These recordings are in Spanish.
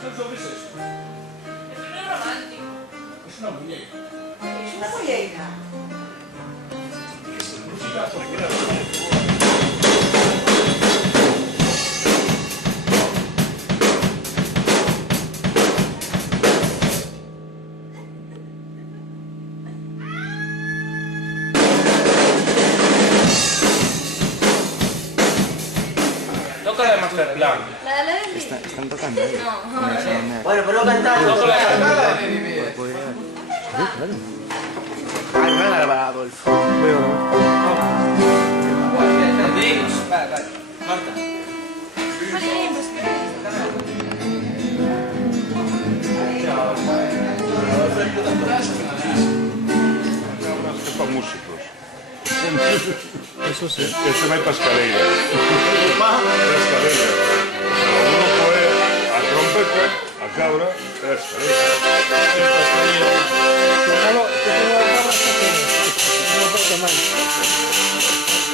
¿Qué es eso? Es muy romántico. Es una muñeca. Es una muñeca. Música popular. Toca la de Masterplan. La de Lady. Están tocando ahí. No. Bueno, pero no cantando. Toca la de Ay, me la para Adolfo. Marta. Vale, pues Es para músicos. Eso sí. Ese vai para escaleira. Para escaleira. Uno coe a trompeta, a cabra, e a escaleira. No pasa mal.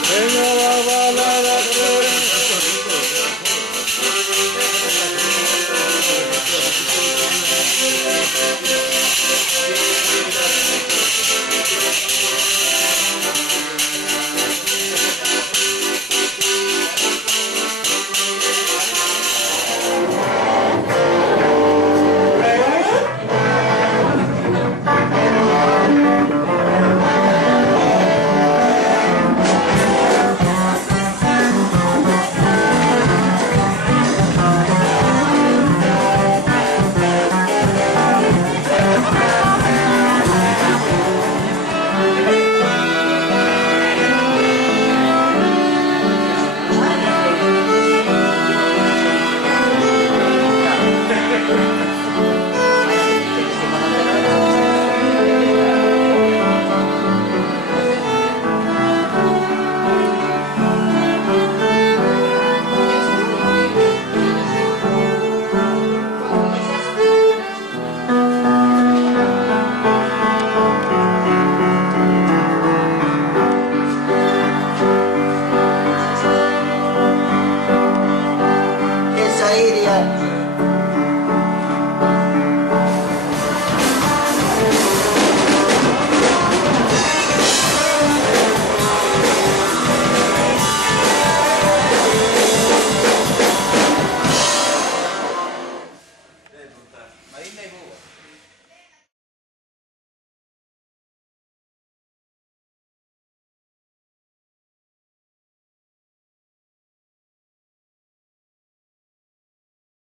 Venga.